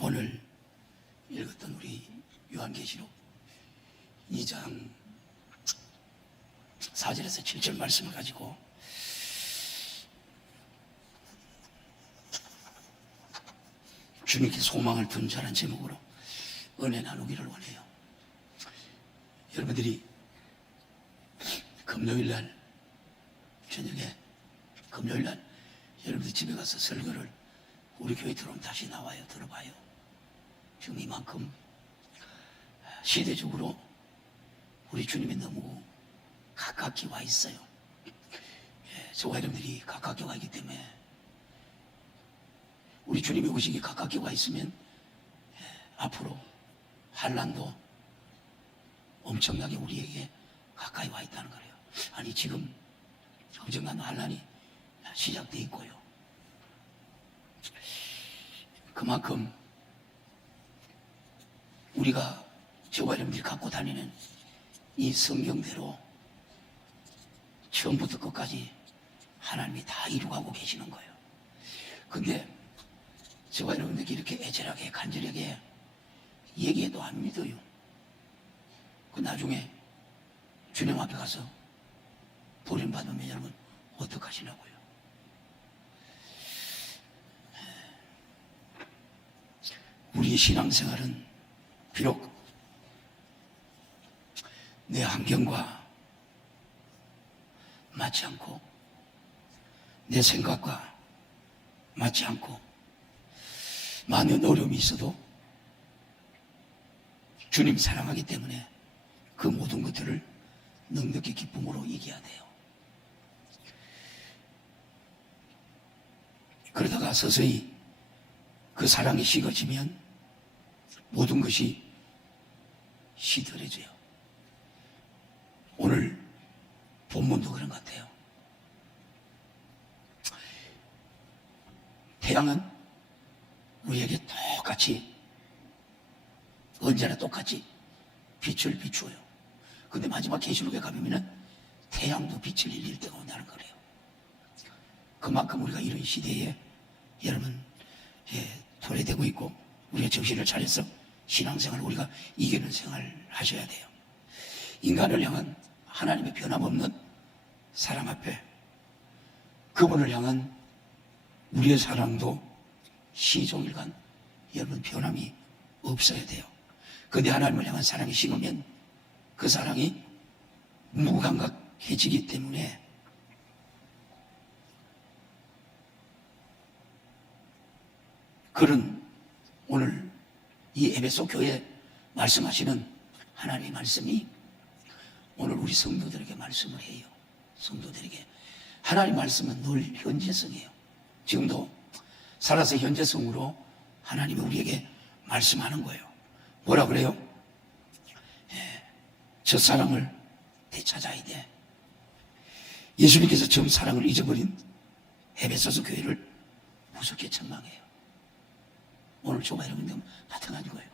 오늘 읽었던 우리 요한계시록 2장 4절에서 7절 말씀을 가지고 주님께 소망을 둔 자란 제목으로 은혜 나누기를 원해요. 여러분들이 금요일날 저녁에 금요일날 여러분들 집에 가서 설교를 우리 교회 들어오면 다시 나와요. 들어봐요. 지금 이만큼 시대적으로 우리 주님이 너무 가깝게 와 있어요. 저와 여러분들이 가깝게 와 있기 때문에 우리 주님이 오시기 가깝게 와 있으면 앞으로 환난도 엄청나게 우리에게 가까이 와 있다는 거예요. 아니 지금 엄청난 환난이 시작되어 있고요. 그만큼 우리가 저와 여러분들이 갖고 다니는 이 성경대로 처음부터 끝까지 하나님이 다 이루가고 계시는 거예요. 근데 저와 여러분들이 이렇게 애절하게 간절하게 얘기해도 안 믿어요. 그 나중에 주님 앞에 가서 버림받으면 여러분 어떡하시려고요? 우리의 신앙생활은 비록 내 환경과 맞지 않고 내 생각과 맞지 않고 많은 어려움이 있어도 주님 사랑하기 때문에 그 모든 것들을 넉넉히 기쁨으로 이겨야 돼요. 그러다가 서서히 그 사랑이 식어지면 모든 것이 시들해져요. 오늘 본문도 그런 것 같아요. 태양은 우리에게 똑같이 언제나 똑같이 빛을 비추어요. 근데 마지막 계시록에 가보면은 태양도 빛을 잃을 때가 온다는 거래요. 그만큼 우리가 이런 시대에 여러분 도래되고 있고 우리가 정신을 차려서 신앙생활을 우리가 이기는 생활을 하셔야 돼요. 인간을 향한 하나님의 변함없는 사랑 앞에 그분을 향한 우리의 사랑도 시종일관 여러분 변함이 없어야 돼요. 그런데 하나님을 향한 사랑이 식으면 그 사랑이 무감각해지기 때문에 그런 오늘 이 에베소 교회에 말씀하시는 하나님의 말씀이 오늘 우리 성도들에게 말씀을 해요. 성도들에게 하나님 말씀은 늘 현재성이에요. 지금도 살아서 현재성으로 하나님이 우리에게 말씀하는 거예요. 뭐라 그래요? 첫사랑을 되찾아야 돼. 예수님께서 처음 사랑을 잊어버린 에베소서 교회를 무섭게 책망해요. 오늘 저와 여러분들 마찬가지 거예요.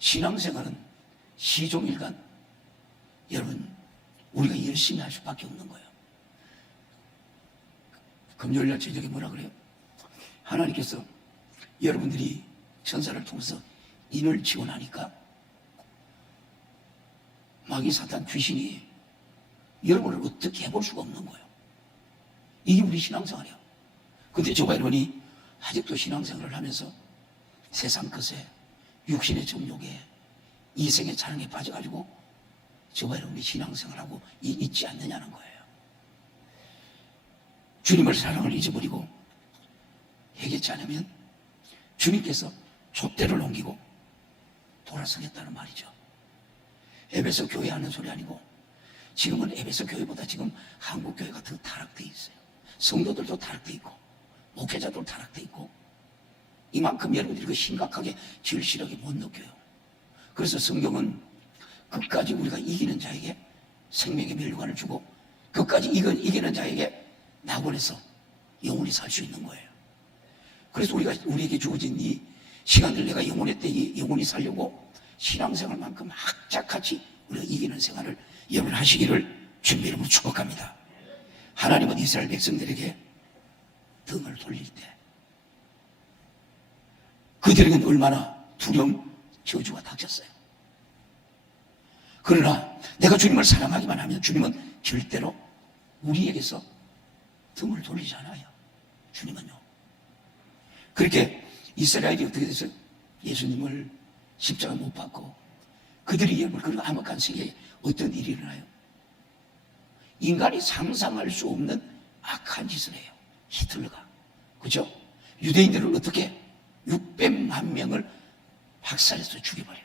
신앙생활은 시종일관 여러분 우리가 열심히 할 수밖에 없는 거예요. 금요일날 저녁에 뭐라 그래요? 하나님께서 여러분들이 천사를 통해서 인을 지원하니까 마귀 사탄 귀신이 여러분을 어떻게 해볼 수가 없는 거예요. 이게 우리 신앙생활이에요. 근데 저와 여러분이 아직도 신앙생활을 하면서 세상 것에 육신의 정욕에 이생의 자랑에 빠져가지고 저와 여러분이 신앙생활하고 잊지 않느냐는 거예요. 주님을 사랑을 잊어버리고 회개치 않으면 주님께서 촛대를 옮기고 돌아서겠다는 말이죠. 에베소 교회 하는 소리 아니고 지금은 에베소 교회보다 지금 한국 교회가 더 타락되어 있어요. 성도들도 타락되어 있고 목회자도 타락되어 있고 이만큼 여러분들이 그 심각하게 절실하게 못 느껴요. 그래서 성경은 끝까지 우리가 이기는 자에게 생명의 멸관을 주고 끝까지 이기는 자에게 낙원에서 영원히 살 수 있는 거예요. 그래서 우리에게 주어진 이 시간들 내가 영원히 때 영원히 살려고 신앙생활만큼 악착같이 우리가 이기는 생활을 여러분 하시기를 주님의 이름으로 축복합니다. 하나님은 이스라엘 백성들에게 등을 돌릴 때 그들에게는 얼마나 두려운 저주가 닥쳤어요. 그러나 내가 주님을 사랑하기만 하면 주님은 절대로 우리에게서 등을 돌리지 않아요. 주님은요. 그렇게 이스라엘이 어떻게 됐어요? 예수님을 십자가 못 박고 그들이 여러분 그런 암흑한 세계에 어떤 일이 일어나요? 인간이 상상할 수 없는 악한 짓을 해요. 히틀러가. 그죠? 유대인들을 어떻게 600만 명을 박살내서 죽여버려요.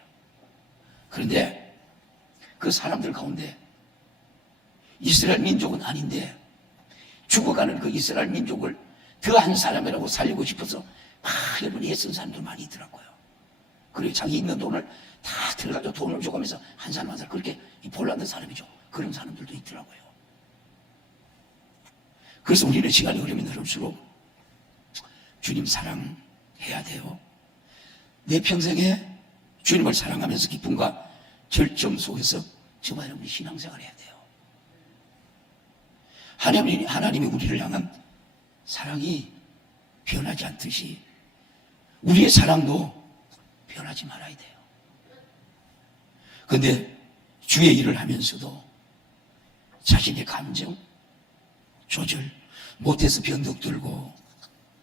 그런데 그 사람들 가운데 이스라엘 민족은 아닌데 죽어가는 그 이스라엘 민족을 그 한 사람이라고 살리고 싶어서 여러분 애쓴 사람들 많이 있더라고요. 그리고 자기 있는 돈을 다 들어가지고 돈을 줘가면서 한 사람 한 사람 그렇게 폴란드 사람이죠. 그런 사람들도 있더라고요. 그래서 우리는 시간이 흐르면 흐를수록 주님 사랑해야 돼요. 내 평생에 주님을 사랑하면서 기쁨과 절정 속에서 저와 여러분이 신앙생활을 해야 돼요. 하나님이 우리를 향한 사랑이 변하지 않듯이 우리의 사랑도 변하지 말아야 돼요. 그런데 주의 일을 하면서도 자신의 감정 조절 못해서 변덕 들고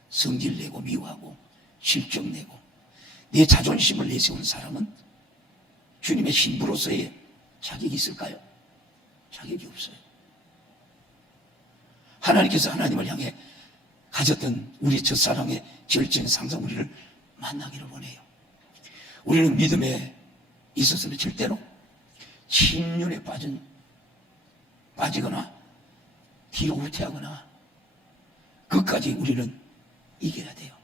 성질 내고 미워하고 실정 내고 내 자존심을 내세운 사람은 주님의 신부로서의 자격이 있을까요? 자격이 없어요. 하나님께서 하나님을 향해 가졌던 우리 첫사랑의 절정의 상상 우리를 만나기를 원해요. 우리는 믿음에 있어서는 절대로 침륜에 빠지거나 뒤로 후퇴하거나 그것까지 우리는 이겨야 돼요.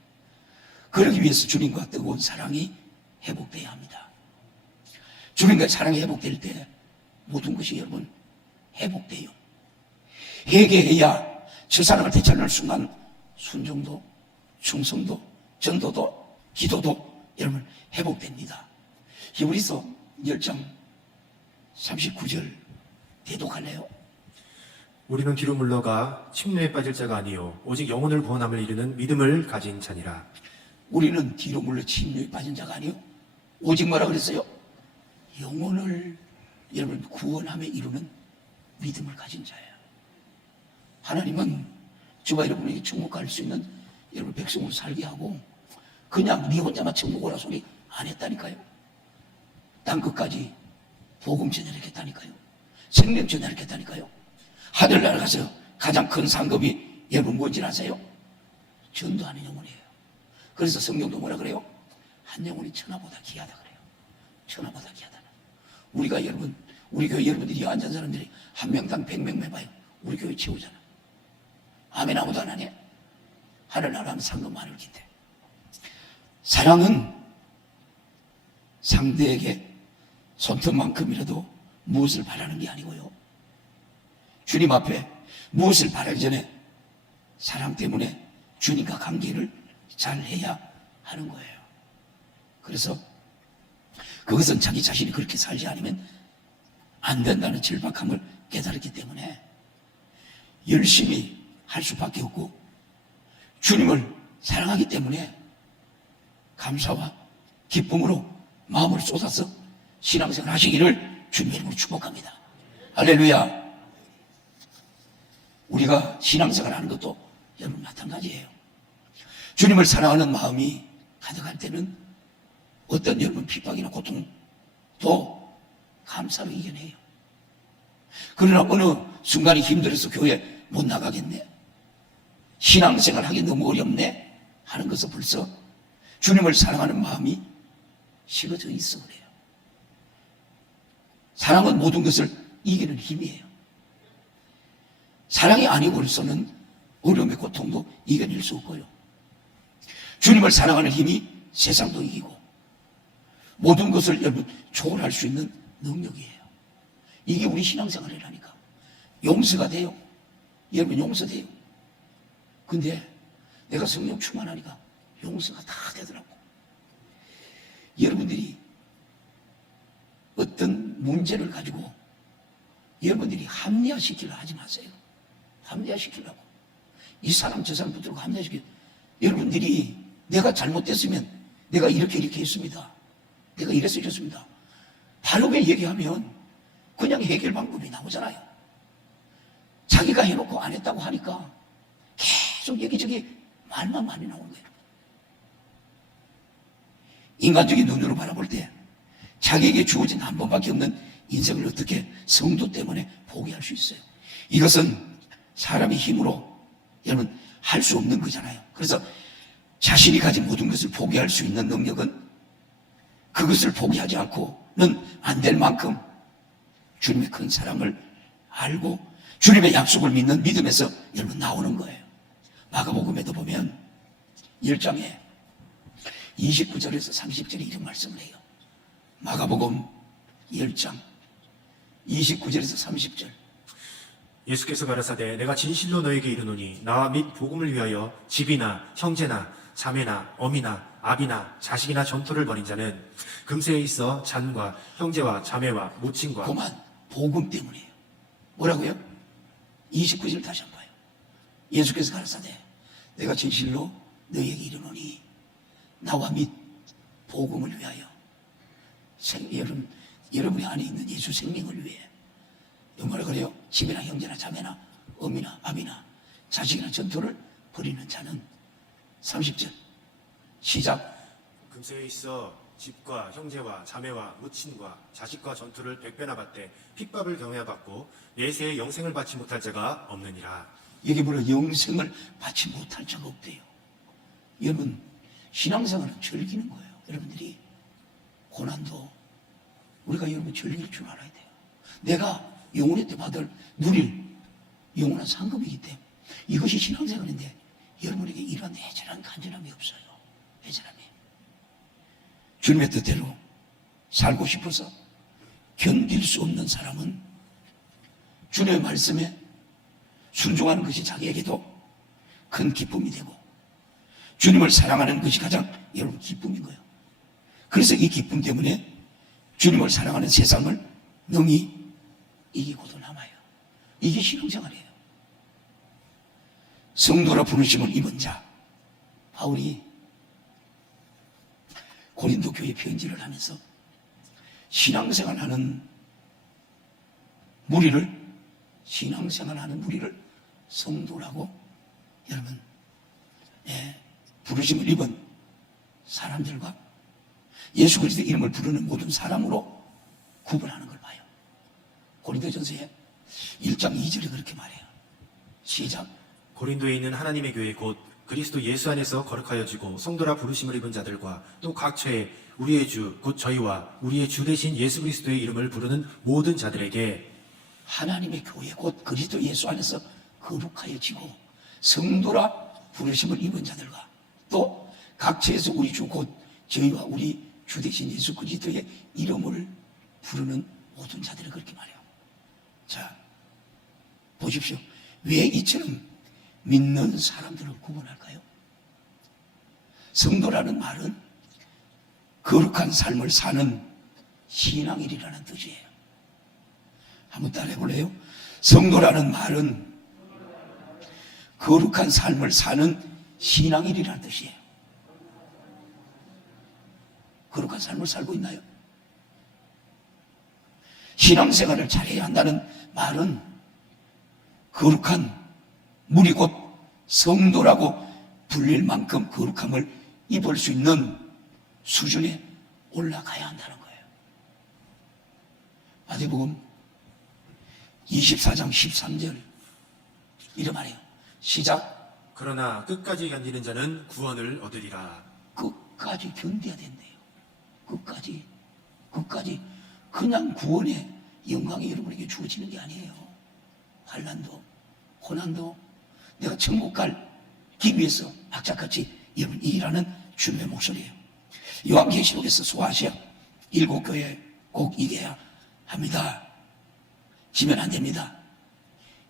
그러기 위해서 주님과 뜨거운 사랑이 회복돼야 합니다. 주님과 사랑이 회복될 때 모든 것이 여러분 회복돼요. 회개해야 저 사랑을 되찾는 순간 순종도, 충성도, 전도도, 기도도 여러분 회복됩니다. 히브리서 10장 39절 대독할래요? 우리는 뒤로 물러가 침례에 빠질 자가 아니요 오직 영혼을 구원함을 이루는 믿음을 가진 자니라. 우리는 뒤로 물러 침례에 빠진 자가 아니요 오직 뭐라 그랬어요? 영혼을 여러분 구원함에 이루는 믿음을 가진 자예요. 하나님은 저와 여러분에게 천국갈 수 있는 여러분 백성으로 살게 하고 그냥 네 혼자만 천국 오라 소리 안 했다니까요. 땅끝까지 복음 전해야겠다니까요. 생명 전해야겠다니까요. 하늘나라 가서 가장 큰 상급이 여러분 뭔지 아세요? 전도하는 영혼이에요. 그래서 성경도 뭐라 그래요? 한 영혼이 천하보다 귀하다 그래요. 천하보다 귀하다. 우리가 여러분 우리 교회 여러분들이 앉은 사람들이 한 명당 100명 해봐요. 우리 교회 최고잖아. 아멘 아무도 안 하냐? 하늘나라는 상급 많을 텐데. 사랑은 상대에게 손톱만큼이라도 무엇을 바라는 게 아니고요. 주님 앞에 무엇을 바라기 전에 사랑 때문에 주님과 관계를 잘 해야 하는 거예요. 그래서 그것은 자기 자신이 그렇게 살지 않으면 안 된다는 절박함을 깨달았기 때문에 열심히 할 수밖에 없고 주님을 사랑하기 때문에 감사와 기쁨으로 마음을 쏟아서 신앙생활 하시기를 주님의 이름으로 축복합니다. 할렐루야. 우리가 신앙생활 하는 것도 여러분 마찬가지예요. 주님을 사랑하는 마음이 가득할 때는 어떤 여러분 핍박이나 고통도 감사로 이겨내요. 그러나 어느 순간이 힘들어서 교회 못 나가겠네, 신앙생활 하기 너무 어렵네 하는 것은 벌써 주님을 사랑하는 마음이 식어져 있어 그래요. 사랑은 모든 것을 이기는 힘이에요. 사랑이 아니고서는 어려움의 고통도 이겨낼 수 없고요. 주님을 사랑하는 힘이 세상도 이기고 모든 것을 여러분 초월할 수 있는 능력이에요. 이게 우리 신앙생활이라니까. 용서가 돼요. 여러분 용서돼요. 근데 내가 성령 충만하니까 용서가 다 되더라고. 여러분들이 어떤 문제를 가지고 여러분들이 합리화시키려 하지 마세요. 합리화시키려고 이 사람 저 사람 붙들고 합리화시키려. 여러분들이 내가 잘못됐으면 내가 이렇게 했습니다. 내가 이래서 이랬습니다. 바르게 얘기하면 그냥 해결 방법이 나오잖아요. 자기가 해놓고 안 했다고 하니까 계속 여기저기 말만 많이 나오는 거예요. 인간적인 눈으로 바라볼 때 자기에게 주어진 한 번밖에 없는 인생을 어떻게 성도 때문에 포기할 수 있어요? 이것은 사람의 힘으로 여러분 할 수 없는 거잖아요. 그래서 자신이 가진 모든 것을 포기할 수 있는 능력은 그것을 포기하지 않고는 안 될 만큼 주님의 큰 사랑을 알고 주님의 약속을 믿는 믿음에서 여러분 나오는 거예요. 마가복음에도 보면 1장에 29절에서 30절에 이런 말씀을 해요. 마가복음 10장 29절에서 30절. 예수께서 가라사대 내가 진실로 너에게 이르노니 나와 및 복음을 위하여 집이나 형제나 자매나 어미나 아비나 자식이나 전토를 벌인 자는 금세에 있어 잔과 형제와 자매와 모친과 그만 복음 때문이에요. 뭐라고요? 29절 다시 한번 봐요. 예수께서 가라사대 내가 진실로 너에게 이르노니 나와 및 복음을 위하여 여러분이 안에 있는 예수 생명을 위해 뭐라 그래요? 집이나 형제나 자매나 어미나 아비나 자식이나 전토를 벌이는 자는 30절 시작. 금세에 있어 집과 형제와 자매와 모친과 자식과 전투를 100배나 받되 핍박을 경해야 받고 내세에 영생을 받지 못할 자가 없느니라. 여기 뭐라 영생을 받지 못할 자가 없대요. 여러분 신앙생활은 즐기는 거예요. 여러분들이 고난도 우리가 여러분 즐길 줄 알아야 돼요. 내가 영혼의 때 받을 누릴 영원한 상급이기 때문에 이것이 신앙생활인데 여러분에게 이런 애절한 간절함이 없어요. 애절함이. 주님의 뜻대로 살고 싶어서 견딜 수 없는 사람은 주님의 말씀에 순종하는 것이 자기에게도 큰 기쁨이 되고 주님을 사랑하는 것이 가장 여러분 기쁨인 거예요. 그래서 이 기쁨 때문에 주님을 사랑하는 세상을 능히 이기고도 남아요. 이게 신앙생활이에요. 성도라 부르심을 입은 자 바울이 고린도 교회 편지를 하면서 신앙생활하는 무리를 성도라고 여러분 부르심을 입은 사람들과 예수 그리스도의 이름을 부르는 모든 사람으로 구분하는 걸 봐요. 고린도전서에 1장 2절에 그렇게 말해요. 시작. 고린도에 있는 하나님의 교회 곧 그리스도 예수 안에서 거룩하여지고 성도라 부르심을 입은 자들과 또 각처에 우리의 주 곧 저희와 우리의 주 되신 예수 그리스도의 이름을 부르는 모든 자들에게 하나님의 교회 곧 그리스도 예수 안에서 거룩하여지고 성도라 부르심을 입은 자들과 또 각처에서 우리 주 곧 저희와 우리 주 되신 예수 그리스도의 이름을 부르는 모든 자들을 그렇게 말해요. 자, 보십시오. 왜 이처럼 믿는 사람들을 구분할까요? 성도라는 말은 거룩한 삶을 사는 신앙인이라는 뜻이에요. 한번 따라해 볼래요? 성도라는 말은 거룩한 삶을 사는 신앙인이라는 뜻이에요. 거룩한 삶을 살고 있나요? 신앙생활을 잘해야 한다는 말은 거룩한 무리 곧 성도라고 불릴 만큼 거룩함을 입을 수 있는 수준에 올라가야 한다는 거예요. 마태복음 24장 13절 이런 말이에요. 시작. 그러나 끝까지 견디는 자는 구원을 얻으리라. 끝까지 견뎌야 된대요. 끝까지 그냥 구원의 영광이 여러분에게 주어지는 게 아니에요. 환난도 고난도 내가 천국 가기 위해서 악착같이 여러분 일하는 주님의 목소리예요. 요한계시록에서 소아시아 7교회 꼭 이겨야 합니다. 지면 안 됩니다.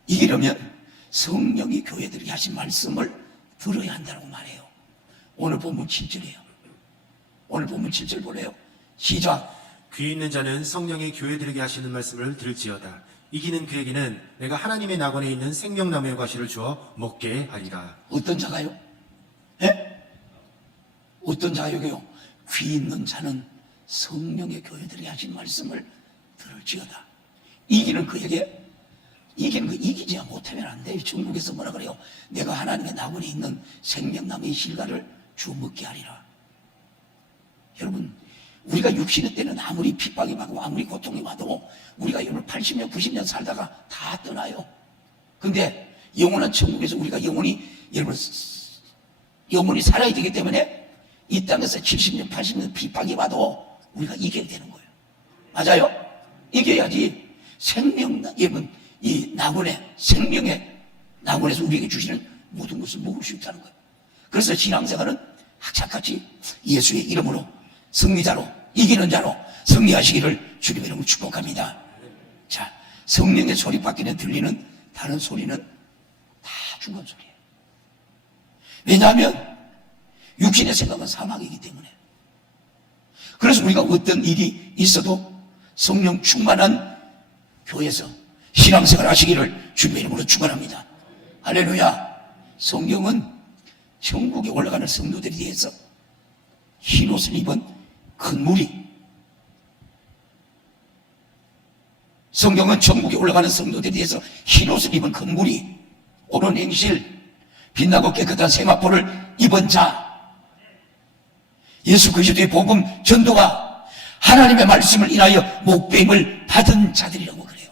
이기려면 성령이 교회들에게 하신 말씀을 들어야 한다고 말해요. 오늘 본문 7절이에요. 오늘 본문 7절 보래요. 시작. 귀 있는 자는 성령의 교회들에게 하시는 말씀을 들을지어다. 이기는 그에게는 내가 하나님의 낙원에 있는 생명나무의 과실을 주어 먹게 하리라. 어떤 자가요? 예? 어떤 자에게요? 귀 있는 자는 성령의 교회들이 하신 말씀을 들을지어다. 이기는 그에게 이기는 거 이기지 못하면 안 돼요. 천국에서 뭐라 그래요? 내가 하나님의 나군에 있는 생명나무의 실과를 주어 먹게 하리라. 여러분, 우리가 육신의 때는 아무리 핍박이 받고 아무리 고통이 와도 우리가 여러분 80년 90년 살다가 다 떠나요. 근데 영원한 천국에서 우리가 영원히 살아야 되기 때문에 이 땅에서 70년 80년 핍박이 와도 우리가 이겨야 되는 거예요. 맞아요? 이겨야지 여러분 이 낙원의 생명의 낙원에서 우리에게 주시는 모든 것을 먹을 수 있다는 거예요. 그래서 신앙생활은 학착같이 예수의 이름으로 승리자로 이기는 자로 승리하시기를 주님의 이름으로 축복합니다. 자, 성령의 소리밖에 들리는 다른 소리는 다 죽은 소리예요. 왜냐하면 육신의 생각은 사망이기 때문에. 그래서 우리가 어떤 일이 있어도 성령 충만한 교회에서 신앙생활 하시기를 주님의 이름으로 축원합니다. 할렐루야. 성경은 천국에 올라가는 성도들에 대해서 흰옷을 입은 큰 무리, 성경은 천국에 올라가는 성도들에 대해서 흰옷을 입은 큰 무리, 옳은 행실, 빛나고 깨끗한 세마포를 입은 자, 예수 그리스도의 복음 전도와 하나님의 말씀을 인하여 목배임을 받은 자들이라고 그래요.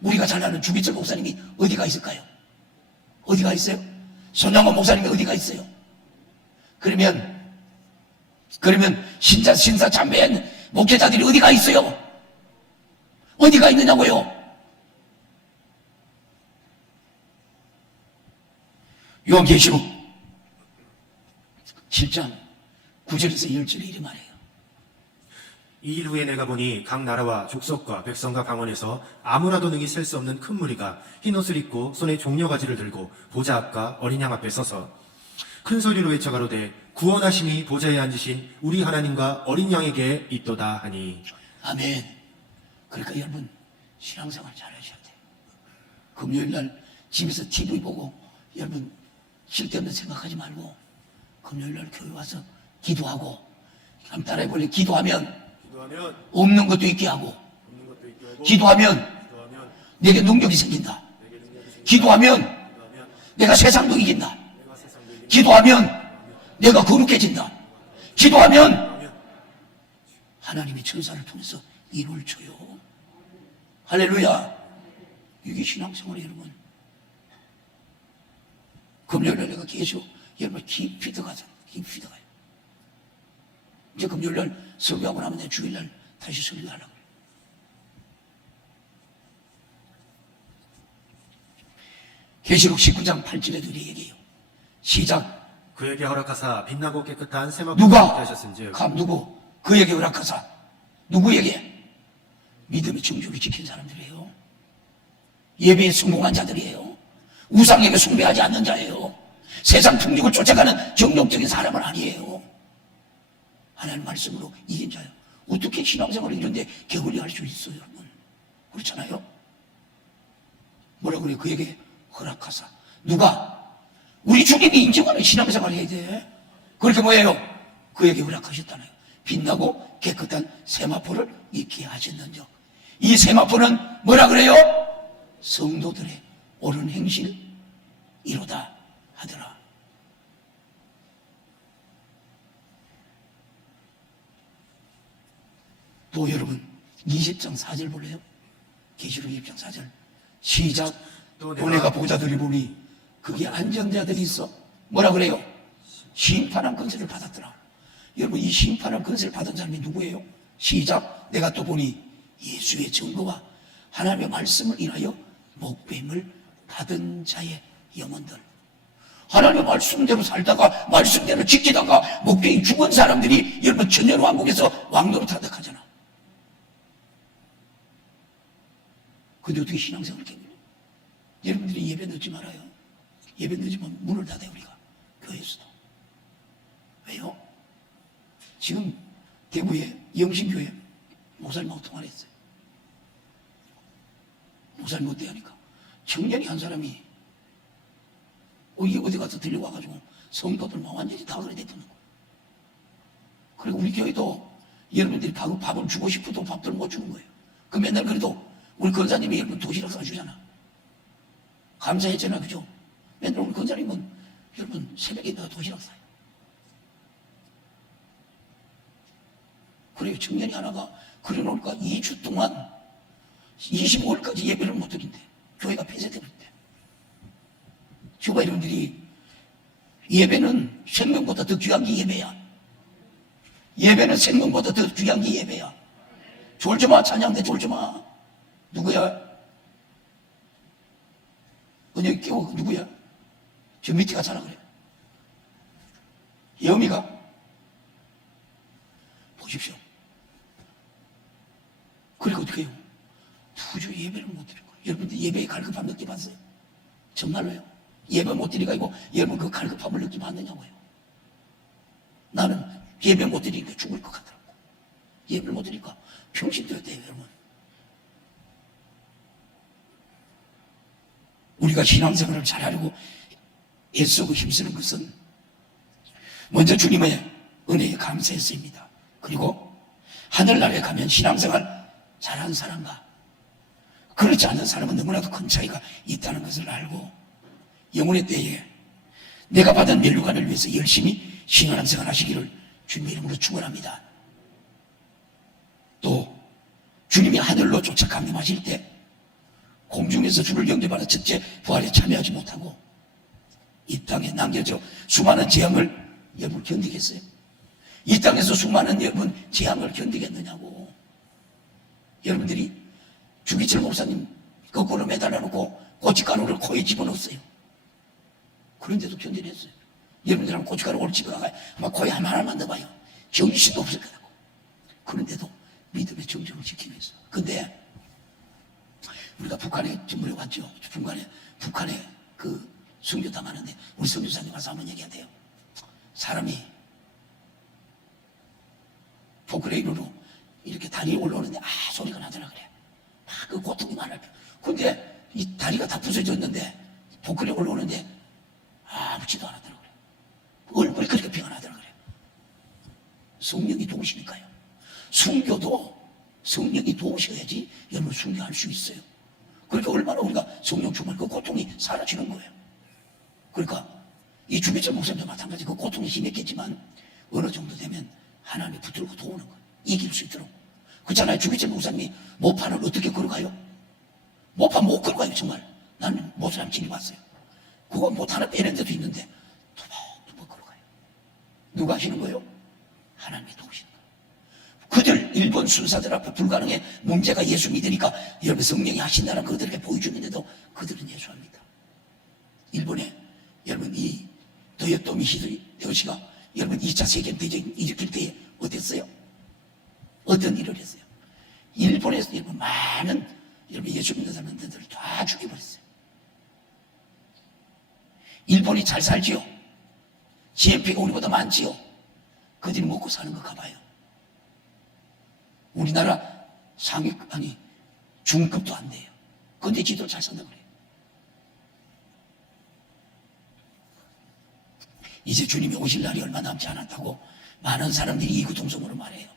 우리가 잘 아는 주기철 목사님이 어디가 있을까요? 어디가 있어요? 손양원 목사님이 어디가 있어요? 그러면 신사 참배한 목회자들이 어디가 있어요? 어디가 있느냐고요? 요한계시록 7장 9절에서 10절에 이리 말해요. 이 일 후에 내가 보니 각 나라와 족속과 백성과 방언에서 아무라도 능히 셀 수 없는 큰 무리가 흰옷을 입고 손에 종려가지를 들고 보좌 앞과 어린 양 앞에 서서 큰 소리로 외쳐 가로되 구원하심이 보좌에 앉으신 우리 하나님과 어린 양에게 있도다 하니. 아멘. 그러니까 여러분 신앙생활 잘 하셔야 돼요. 금요일날 집에서 TV 보고 여러분 쓸데없는 생각하지 말고 금요일날 교회 와서 기도하고, 한번 따라해볼래? 기도하면 없는 것도 있게 하고, 기도하면 내게 능력이 생긴다. 기도하면 내가 세상도 이긴다. 기도하면 내가 거룩해진다. 기도하면 하나님의 천사를 통해서 일을 줘요. 할렐루야. 이게 신앙생활이에요, 여러분. 금요일날 내가 계속 여러분 깊이 들어가요. 깊이 들어가요. 이제 금요일날 설교하고 나면 내 주일날 다시 설교하려고 해요. 계시록 19장 8절에도 이렇게 얘기해요. 시작. 그에게 허락하사 빛나고 깨끗한 세마포를 누가? 하셨은즉. 누구? 그에게 허락하사. 누구에게? 믿음의 정주를 지킨 사람들이에요. 예배에 성공한 자들이에요. 우상에게 숭배하지 않는 자예요. 세상 풍력을 쫓아가는 정욕적인 사람은 아니에요. 하나님 말씀으로 이긴 자예요. 어떻게 신앙생활을 이런데 게을리 할 수 있어요, 여러분? 그렇잖아요? 뭐라 그래요? 그에게 허락하사. 누가? 우리 주님이 인정하는 신앙생활을 해야 돼. 그렇게 뭐예요? 그에게 허락하셨다나요? 빛나고 깨끗한 세마포를 입게 하셨는즉. 이 세마포는 뭐라 그래요? 성도들의 옳은 행실 이로다 하더라. 또 여러분 20장 4절 볼래요? 계시록 20장 4절 시작. 또 내가 보자들이 보니 거기에 앉은 자들이 있어. 뭐라 그래요? 심판한 권세를 받았더라. 여러분 이 심판한 권세를 받은 사람이 누구예요? 시작. 내가 또 보니 예수의 증거와 하나님의 말씀을 인하여 목배임을 받은 자의 영혼들. 하나님의 말씀대로 살다가 말씀대로 지키다가 목배임 죽은 사람들이 여러분 천년왕국에서 왕노릇하다 하잖아. 근데 어떻게 신앙생활을 깨요? 여러분들이 예배 늦지 말아요. 예배 늦으면 문을 닫아요, 우리가. 교회에서도. 왜요? 지금 대구에 영신교회 목사님하고 통화를 했어요. 목사님 어때 하니까 청년이 한 사람이 이게 어디 가서 들려와가지고 성도들만 완전히 다 그래 되는 거예요. 그리고 우리 교회도 여러분들이 밥을 주고 싶어도 밥들 못 주는 거예요. 그 맨날 그래도 우리 권사님이 여러분 도시락 싸주잖아. 감사했잖아, 그죠? 맨날 우리 권사님은 여러분 새벽에 내가 도시락 싸요. 그래요. 청년이 하나가 그래 놓으니까 2주 동안 25일까지 예배를 못 드린대. 교회가 폐쇄되는데. 저가 여러분들이 예배는 생명보다 더 귀한 게 예배야. 예배는 생명보다 더 귀한 게 예배야. 졸지마, 찬양대 졸지마. 누구야? 언제 깨워? 누구야? 저 밑에 가잖아, 그래. 여미가 보십시오. 그리고 어떻게 해요? 2주 예배를 못 드릴 거예요. 여러분들 예배의 갈급함 느껴봤어요? 정말로요? 예배 못 드리가 아니고 여러분 그 갈급함을 느껴봤느냐고요? 나는 예배 못 드리니까 죽을 것 같더라고. 예배를 못 드리니까 병신되었대요, 여러분. 우리가 신앙생활을 잘하려고 애쓰고 힘쓰는 것은 먼저 주님의 은혜에 감사했습니다. 그리고 하늘나라에 가면 신앙생활 잘하는 사람과 그렇지 않은 사람은 너무나도 큰 차이가 있다는 것을 알고 영혼의 때에 내가 받은 면류관을 위해서 열심히 신앙생활 하시기를 주님의 이름으로 축원합니다. 또 주님이 하늘로 쫓아 강림하실 때 공중에서 주를 영접하는 첫째 부활에 참여하지 못하고 이 땅에 남겨져 수많은 재앙을 여러분 견디겠어요? 이 땅에서 수많은 여러분 재앙을 견디겠느냐고. 여러분들이 주기철 목사님 거꾸로 매달아 놓고 고춧가루를 코에 집어넣었어요. 그런데도 견뎌냈어요. 여러분들은 고춧가루 오늘 집에 가가요. 아마 코에 하나만 넣어봐요. 정신도 없을 거라고. 그런데도 믿음의 정정을 지키고 있어. 근데 우리가 북한에 전부에 왔죠. 북한에 그 순교당하는데 우리 선교사님 와서 한번 얘기해야 돼요. 사람이 포크레인으로 이렇게 다리에 올라오는데 소리가 나더라 그래. 그 고통이 많을 거야. 근데 이 다리가 다 부서졌는데 포크레인 올라오는데 아무지도 않았더라 그래. 얼굴이 그렇게 평안하더라 그래. 성령이 도우시니까요. 순교도 성령이 도우셔야지 여러분 순교할 수 있어요. 그러니까 얼마나 우리가 성령 충만 그 고통이 사라지는 거예요. 그러니까 이 주기철 목사님도 마찬가지 그 고통이 심했겠지만 어느 정도 되면 하나님이 붙들고 도우는 거예요. 이길 수 있도록. 그렇잖아요. 주기철 목사님이 모판을 어떻게 걸어가요? 모판 못 걸어가요. 정말. 나는 모사람 지내봤어요. 그거 못 하나 빼는 데도 있는데 두벅두벅 걸어가요. 누가 하시는 거예요? 하나님이 도우시는 거예요. 그들 일본 순사들 앞에 불가능해. 문제가 예수 믿으니까 여러분 성령이 하신다는 그들에게 보여주는데도 그들은 예수합니다. 일본에 여러분 이 도요토미 히데요시가 여러분 2차 세계대전 일으킬 때에 어땠어요? 어떤 일을 했어요? 일본에서 여러분 많은 여러분 예수 믿는 사람들을 다 죽여버렸어요. 일본이 잘 살지요? GNP가 우리보다 많지요? 그들이 먹고 사는 거 가봐요. 우리나라 중급도 안 돼요. 근데 지도 잘 산다 그래요. 이제 주님이 오실 날이 얼마 남지 않았다고 많은 사람들이 이구동성으로 말해요.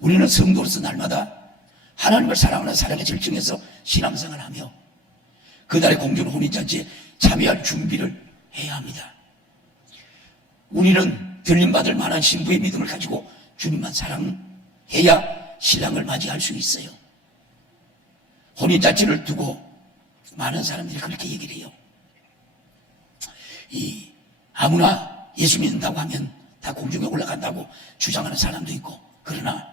우리는 성도로서 날마다 하나님을 사랑하는 사랑의 절정에서 신앙생활을 하며 그날의 공중 혼인잔치에 참여할 준비를 해야 합니다. 우리는 들림받을 만한 신부의 믿음을 가지고 주님만 사랑해야 신랑을 맞이할 수 있어요. 혼인잔치를 두고 많은 사람들이 그렇게 얘기를 해요. 아무나 예수 믿는다고 하면 다 공중에 올라간다고 주장하는 사람도 있고, 그러나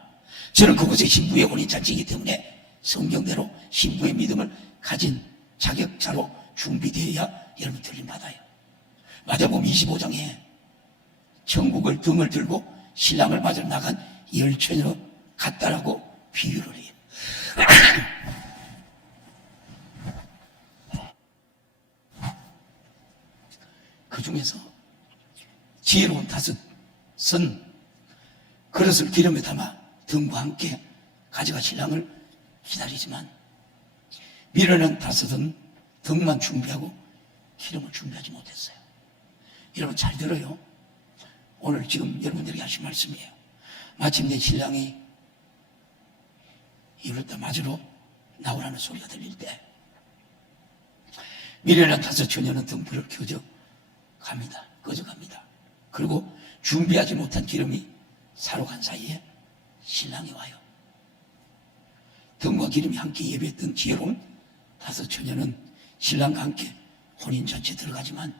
저는 그곳의 신부의 혼인잔치이기 때문에 성경대로 신부의 믿음을 가진 자격자로 준비되어야 여러분 들림받아요. 마태복음 25장에 천국을 등을 들고 신랑을 맞으러 나간 열처녀 같다라고 비유를 해요. 그 중에서 지혜로운 다섯은 그릇을 기름에 담아 등과 함께 가져가 신랑을 기다리지만 미련한 다섯은 등만 준비하고 기름을 준비하지 못했어요. 여러분 잘 들어요. 오늘 지금 여러분들에게 하신 말씀이에요. 마침내 신랑이 이불다 맞으러 나오라는 소리가 들릴 때 미련한 다섯 처녀는 등불을 켜져 갑니다. 꺼져 갑니다. 그리고 준비하지 못한 기름이 사러 간 사이에 신랑이 와요. 등과 기름이 함께 예배했던 지혜로운 다섯 처녀는 신랑과 함께 혼인잔치에 들어가지만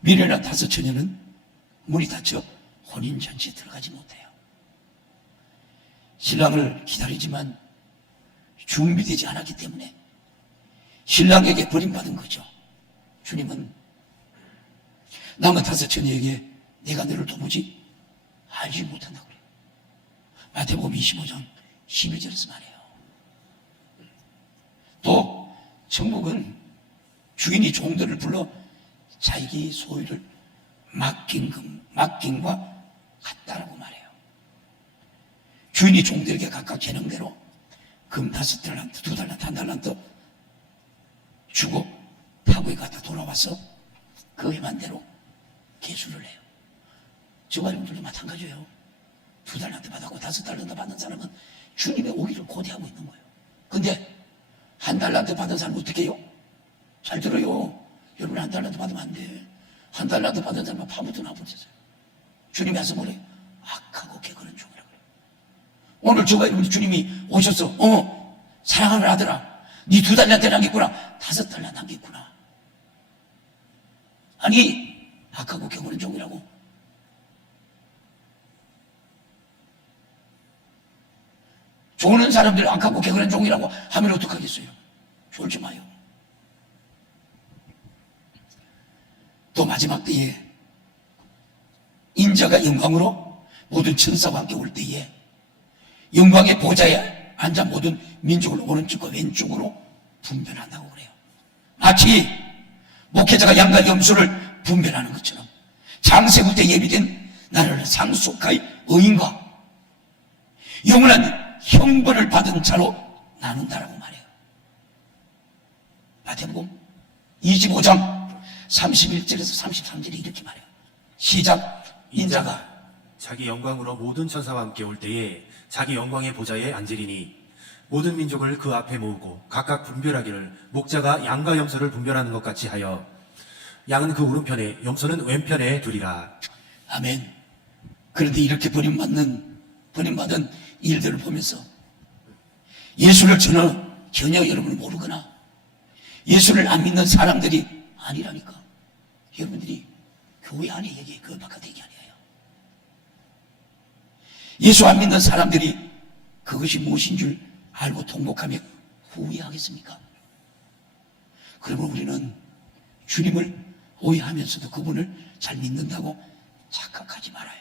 미련한 다섯 처녀는 문이 닫혀 혼인잔치에 들어가지 못해요. 신랑을 기다리지만 준비되지 않았기 때문에 신랑에게 버림받은 거죠. 주님은 남은 다섯 처녀에게 내가 너를 도무지 알지 못한다고 그래요. 마태복음 25장 12절에서 말해요. 또 천국은 주인이 종들을 불러 자기 소유를 맡김과 같다라고 말해요. 주인이 종들에게 각각 재능대로 금 5달란트, 2달란트, 1달란트 주고 타국에 갔다 돌아와서 그 회만대로 계수를 해요. 저가님들도 마찬가지예요. 2달란트 받았고 5달란트 받은 사람은 주님의 오기를 고대하고 있는 거예요. 근데 1달란트 받은 사람은 어떻게 해요? 잘 들어요. 여러분 1달란트 받으면 안 돼. 1달란트 받은 사람은 파묻어 놔버렸어요. 주님이 와서 뭐래요? 악하고 게으른 종이라고 그래요. 오늘 저가 여러분 주님이 오셔서 사랑하는 아들아 네 2달란트 남겼구나. 5달란트 남겼구나. 아니 악하고 게으른 종이라고. 조는 사람들 악하고 게으른 종이라고 하면 어떡하겠어요? 졸지 마요. 또 마지막 때에 인자가 영광으로 모든 천사와 함께 올 때에 영광의 보좌에 앉아 모든 민족을 오른쪽과 왼쪽으로 분별한다고 그래요. 마치 목회자가 양과 염소를 분별하는 것처럼 장세구 때 예비된 나라를 상속하의 의인과 영원한 형벌을 받은 자로 나눈다라고 말해요. 마태복음 25장 31절에서 33절에 이렇게 말해요. 시작. 인자가 자기 영광으로 모든 천사와 함께 올 때에 자기 영광의 보좌에 앉으리니 모든 민족을 그 앞에 모으고 각각 분별하기를 목자가 양과 염소를 분별하는 것 같이 하여 양은 그 오른편에 염소는 왼편에 두리라. 아멘. 그런데 이렇게 버림받은 일들을 보면서 예수를 전혀 여러분을 모르거나 예수를 안 믿는 사람들이 아니라니까. 여러분들이 교회 안에 얘기해. 그 바깥에 얘기 아니에요. 예수 안 믿는 사람들이 그것이 무엇인 줄 알고 통곡하며 후회하겠습니까? 그러면 우리는 주님을 오해하면서도 그분을 잘 믿는다고 착각하지 말아요.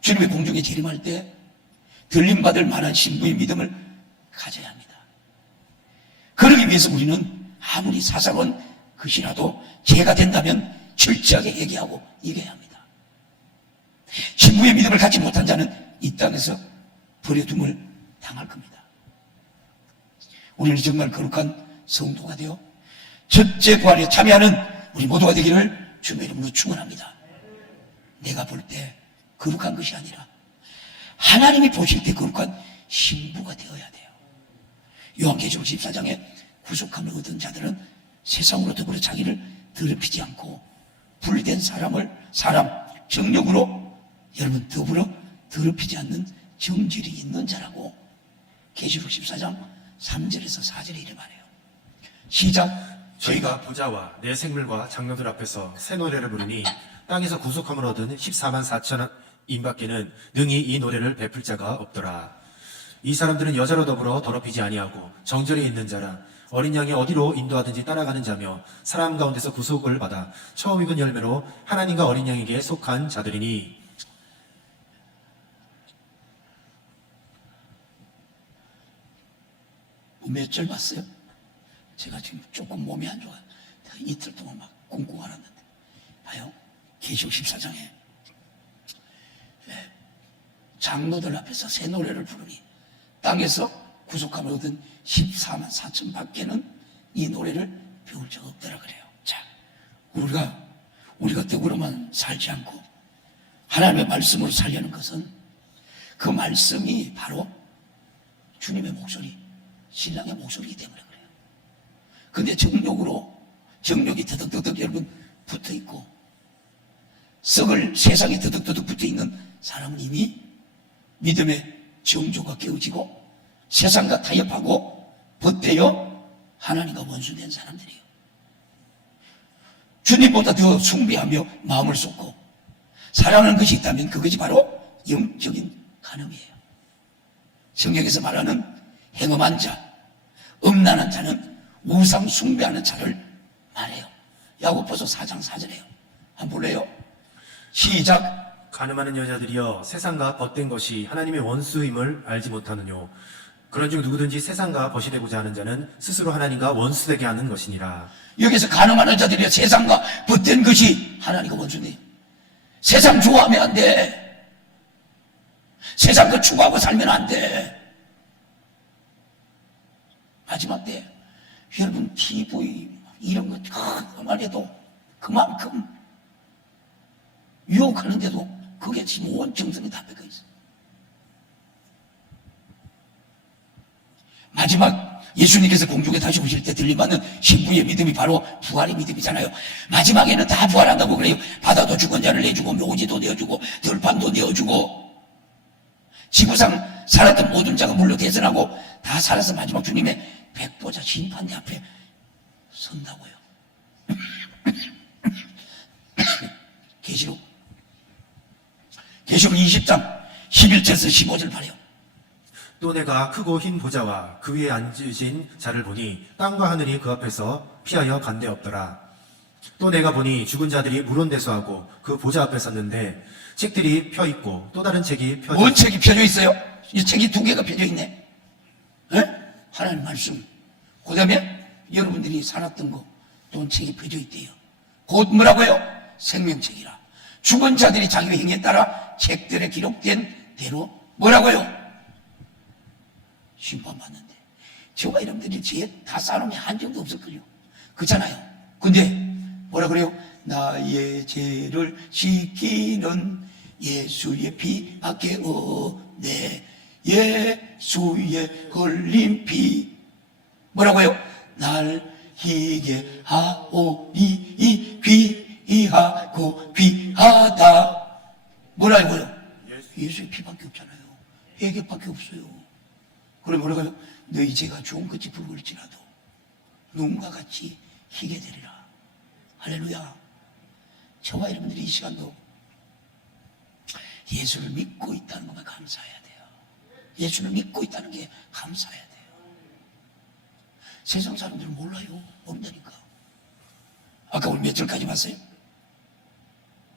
주님의 공중에 재림할 때 들림받을 만한 신부의 믿음을 가져야 합니다. 그러기 위해서 우리는 아무리 사사로운 것이라도 죄가 된다면 철저하게 회개하고 이겨야 합니다. 신부의 믿음을 갖지 못한 자는 이 땅에서 버려둠을 당할 겁니다. 우리는 정말 거룩한 성도가 되어 첫째 구원에 참여하는 우리 모두가 되기를 주님의 이름으로 축원합니다. 내가 볼 때 거룩한 것이 아니라 하나님이 보실 때 거룩한 신부가 되어야 돼요. 요한계시록 14장에 구속함을 얻은 자들은 세상으로 더불어 자기를 더럽히지 않고 분리된 사람 정력으로 여러분 더불어 더럽히지 않는 정질이 있는 자라고 계시록 14장 3절에서 4절에 이래 말해요. 시작. 저희가 부자와 내 생물과 장로들 앞에서 새 노래를 부르니 땅에서 구속함을 얻은 14만 4천 인밖에는 능히 이 노래를 베풀 자가 없더라. 이 사람들은 여자로 더불어 더럽히지 아니하고 정절에 있는 자라 어린 양이 어디로 인도하든지 따라가는 자며 사람 가운데서 구속을 받아 처음 입은 열매로 하나님과 어린 양에게 속한 자들이니. 몇 절 봤어요? 제가 지금 조금 몸이 안 좋아요. 이틀 동안 막 꽁꽁 앓았는데 봐요. 계시록 14장에 장로들 앞에서 새 노래를 부르니 땅에서 구속함을 얻은 14만 4천 밖에는 이 노래를 배울 적 없더라 그래요. 자, 우리가 떡으로만 살지 않고 하나님의 말씀으로 살려는 것은 그 말씀이 바로 주님의 목소리, 신랑의 목소리이기 때문에 그래요. 근데 정욕이 더덕더덕 여러분 붙어 있고 썩을 세상에 더덕더덕 붙어 있는 사람은 이미 믿음의 정조가 깨어지고 세상과 타협하고 벗대어 하나님과 원수된 사람들이에요. 주님보다 더 숭배하며 마음을 쏟고 사랑하는 것이 있다면 그것이 바로 영적인 간음이에요. 성경에서 말하는 행음한 자, 음란한 자는 우상 숭배하는 자를 말해요. 야고보서 4장 4절에요. 한번 볼래요? 시작. 가늠하는 여자들이여 세상과 벗된 것이 하나님의 원수임을 알지 못하느뇨. 그런즉 누구든지 세상과 벗이 되고자 하는 자는 스스로 하나님과 원수되게 하는 것이니라. 여기서 가늠하는 자들이 세상과 벗된 것이 하나님과 원수인데 세상 좋아하면 안 돼. 세상 거 추구하고 살면 안 돼. 마지막 때 여러분 TV 이런 거 그만 해도 그만큼 유혹하는데도 그게 지금 온 정성이 다 뺏겨 있어. 마지막 예수님께서 공중에 다시 오실 때 들림받는 신부의 믿음이 바로 부활의 믿음이잖아요. 마지막에는 다 부활한다고 그래요. 바다도 죽은 자를 내주고 묘지도 내어주고 들판도 내어주고 지구상 살았던 모든 자가 물로 대선하고 다 살아서 마지막 주님의 백보자 심판대 앞에 선다고요. 계시록 20장 11절에서 15절 봐요. 또 내가 크고 흰 보좌와 그 위에 앉으신 자를 보니 땅과 하늘이 그 앞에서 피하여 간데 없더라. 또 내가 보니 죽은 자들이 물온대소하고 그 보좌 앞에 섰는데 책들이 펴 있고 또 다른 책이 펴져. 뭔 책이 펴져 있어요? 이 책이 2개가 펴져 있네. 에? 하나님 말씀. 그 다음에 여러분들이 살았던 거 또 책이 펴져 있대요. 곧 뭐라고요? 생명책이라. 죽은 자들이 자기 행위에 따라 책들에 기록된 대로 뭐라고요? 심판받는데 저와 여러분들이 죄 다 쌓아놓으면 한 점도 없을걸요. 그렇잖아요. 근데 뭐라 그래요? 나의 죄를 씻기는 예수의 피밖에 없네. 예수의 흘린 피 뭐라고요? 날 희게 하오니 이 귀하고 귀하다. 뭐라고요? 예수의 피밖에 없잖아요. 회개밖에 없어요. 그럼 뭐라고요? 너희 죄가 주홍같이 붉을지라도 눈과 같이 희게 되리라. 할렐루야. 저와 여러분들이 이 시간도 예수를 믿고 있다는 것에 감사해야 돼요. 예수를 믿고 있다는 게 감사해야 돼요. 세상 사람들은 몰라요. 모른다니까. 아까 우리 몇 절까지 봤어요?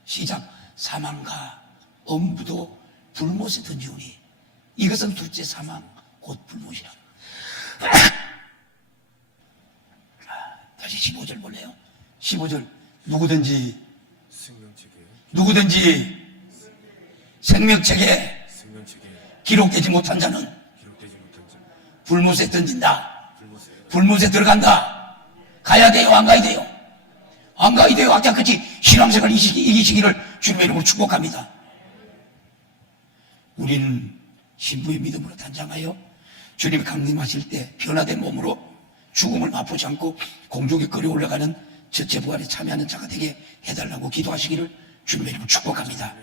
시작. 사망과 엄부도 불못에 던지오니 이것은 둘째 사망 곧 불못이라. 다시 15절 볼래요? 15절. 누구든지 생명책에 기록되지 못한 자는 불못에 던진다. 불못에 들어간다. 가야 돼요? 안 가야 돼요? 안 가야 돼요? 악자같이 신앙생활 이기시기를 주님의 이름으로 축복합니다. 우리는 신부의 믿음으로 단장하여 주님이 강림하실 때 변화된 몸으로 죽음을 맛보지 않고 공중에 끌어 올라가는 첫째 부활에 참여하는 자가 되게 해달라고 기도하시기를 주님의 이름으로 축복합니다.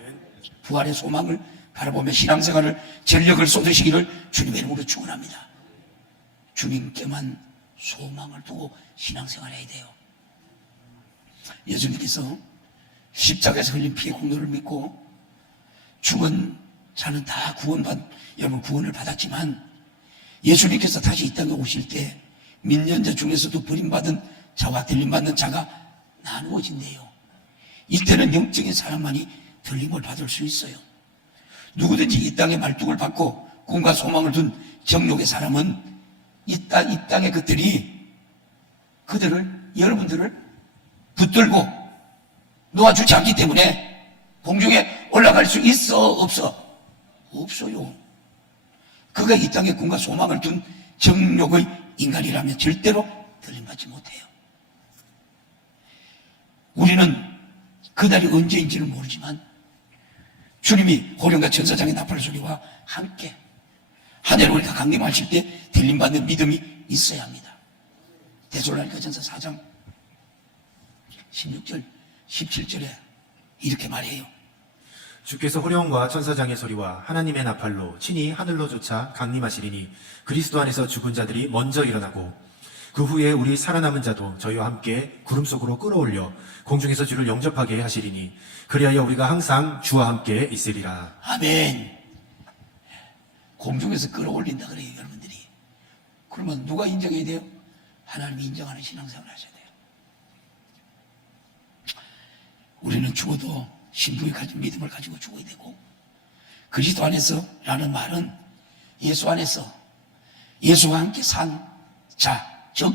부활의 소망을 바라보며 신앙생활을 전력을 쏟으시기를 주님의 이름으로 축원합니다. 주님께만 소망을 두고 신앙생활해야 돼요. 예수님께서 십자가에서 흘린 피의 공로를 믿고 죽은 자는 다 여러분 구원을 받았지만 예수님께서 다시 이 땅에 오실 때 믿는 자 중에서도 버림받은 자와 들림받는 자가 나누어진대요. 이때는 영적인 사람만이 들림을 받을 수 있어요. 누구든지 이 땅에 말뚝을 받고 꿈과 소망을 둔 정욕의 사람은 이 땅의 것들이 여러분들을 붙들고 놓아주지 않기 때문에 공중에 올라갈 수 있어? 없어? 없어요. 그가 이 땅에 꿈과 소망을 둔 정욕의 인간이라면 절대로 들림받지 못해요. 우리는 그날이 언제인지는 모르지만 주님이 호령과 천사장의 나팔 소리와 함께 하늘을 우리가 강림하실 때 들림받는 믿음이 있어야 합니다. 데살로니가 전서 4장 16절 17절에 이렇게 말해요. 주께서 호령과 천사장의 소리와 하나님의 나팔로 친히 하늘로 쫓아 강림하시리니 그리스도 안에서 죽은 자들이 먼저 일어나고 그 후에 우리 살아남은 자도 저희와 함께 구름 속으로 끌어올려 공중에서 주를 영접하게 하시리니 그리하여 우리가 항상 주와 함께 있으리라. 아멘. 공중에서 끌어올린다 그래요, 여러분들이. 그러면 누가 인정해야 돼요? 하나님이 인정하는 신앙생활을 하셔야 돼요. 우리는 죽어도 신부에 가진 믿음을 가지고 죽어야 되고, 그리스도 안에서 라는 말은 예수 안에서 예수와 함께 산 자, 즉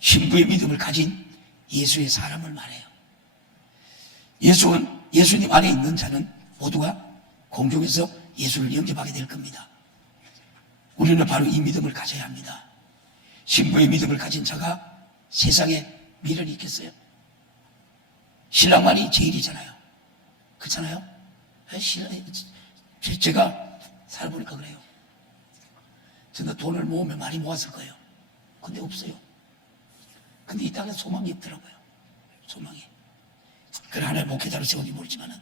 신부의 믿음을 가진 예수의 사람을 말해요. 예수님 안에 있는 자는 모두가 공중에서 예수를 영접하게 될 겁니다. 우리는 바로 이 믿음을 가져야 합니다. 신부의 믿음을 가진 자가 세상에 미련이 있겠어요? 신랑만이 제일이잖아요. 그렇잖아요? 제가 살아보니까 그래요. 저는 돈을 모으면 많이 모았을 거예요. 근데 없어요. 근데 이 땅에 소망이 없더라고요. 소망이. 그래, 하나의 목회자로 세운지 모르지만은.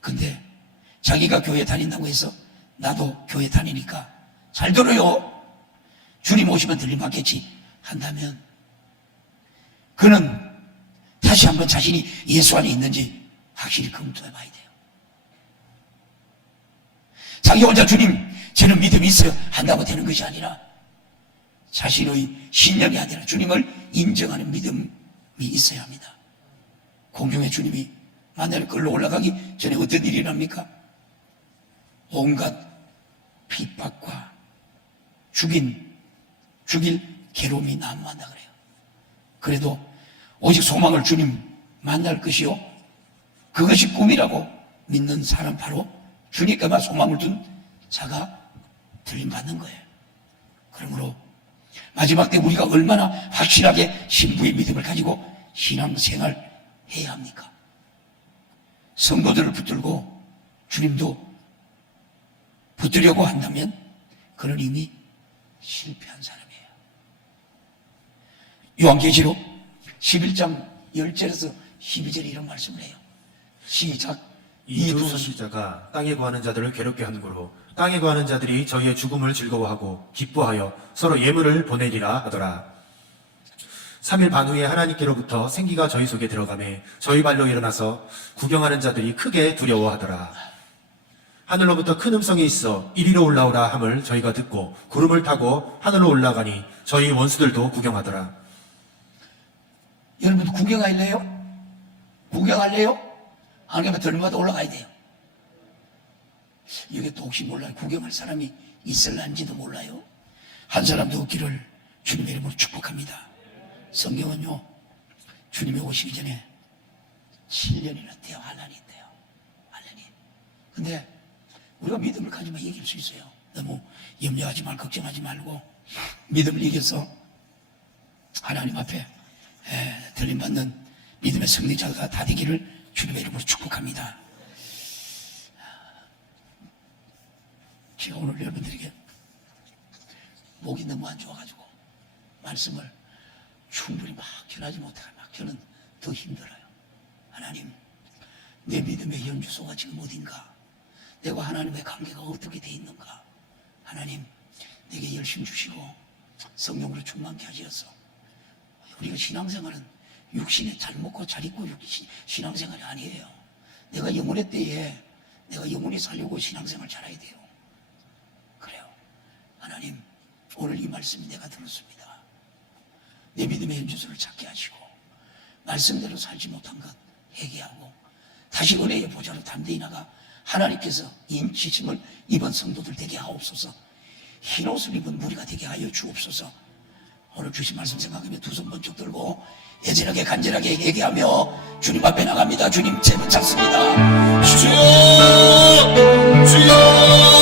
근데 자기가 교회 다닌다고 해서 나도 교회 다니니까 잘 들어요. 주님 오시면 들림 받겠지 한다면 그는 다시 한번 자신이 예수 안에 있는지 확실히 검토해 봐야 돼요. 자기 혼자 주님 저는 믿음이 있어요 한다고 되는 것이 아니라 자신의 신념이 아니라 주님을 인정하는 믿음이 있어야 합니다. 공중에 주님이 만날 걸로 올라가기 전에 어떤 일이 납니까? 온갖 핍박과 죽일 괴로움이 난무한다 그래요. 그래도 오직 소망을 주님 만날 것이요 그것이 꿈이라고 믿는 사람 바로 주님께만 소망을 둔 자가 들림받는 거예요. 그러므로 마지막 때 우리가 얼마나 확실하게 신부의 믿음을 가지고 신앙생활 해야 합니까? 성도들을 붙들고 주님도 붙들려고 한다면 그는 이미 실패한 사람이에요. 요한계시록 11장 10절에서 12절에 이런 말씀을 해요. 시작. 이 두 선지자가 땅에 거하는 자들을 괴롭게 하는고로 땅에 거하는 자들이 저희의 죽음을 즐거워하고 기뻐하여 서로 예물을 보내리라 하더라. 3일 반 후에 하나님께로부터 생기가 저희 속에 들어가매 저희 발로 일어나서 구경하는 자들이 크게 두려워하더라. 하늘로부터 큰 음성이 있어 이리로 올라오라 함을 저희가 듣고 구름을 타고 하늘로 올라가니 저희 원수들도 구경하더라. 여러분 구경할래요? 구경할래요? 안 그러면 들마다 올라가야 돼요. 이게 또 혹시 몰라요. 구경할 사람이 있을란지도 몰라요. 한 사람도 없기를 주님의 이름으로 축복합니다. 성경은요 주님이 오시기 전에 7년이나 돼요. 환란이 있대요. 환란이. 근데 우리가 믿음을 가지면 이길 수 있어요. 너무 염려하지 말고 걱정하지 말고 믿음을 이겨서 하나님 앞에 들림받는 믿음의 승리자가 다 되기를 주님의 이름으로 축복합니다. 제가 오늘 여러분들에게 목이 너무 안 좋아가지고 말씀을 충분히 막 전하지 못하고 막 저는 더 힘들어요. 하나님, 내 믿음의 연주소가 지금 어딘가? 내가 하나님의 관계가 어떻게 돼 있는가? 하나님, 내게 열심 주시고 성령으로 충만케 하시어서 우리가 신앙생활은 육신에 잘 먹고 잘 입고 신앙생활이 아니에요. 내가 영혼의 때에 내가 영혼이 살려고 신앙생활 잘해야 돼요. 그래요. 하나님, 오늘 이 말씀이 내가 들었습니다. 내 믿음의 연주소를 찾게 하시고 말씀대로 살지 못한 것 회개하고 다시 은혜의 보좌로 담대히 나가 하나님께서 인치심을 입은 성도들 되게 하옵소서. 흰옷을 입은 무리가 되게 하여 주옵소서. 오늘 주신 말씀 생각하며 두 손 번쩍 들고 애절하게 간절하게 얘기하며 주님 앞에 나갑니다. 주님 제번 찾습니다. 주여 주여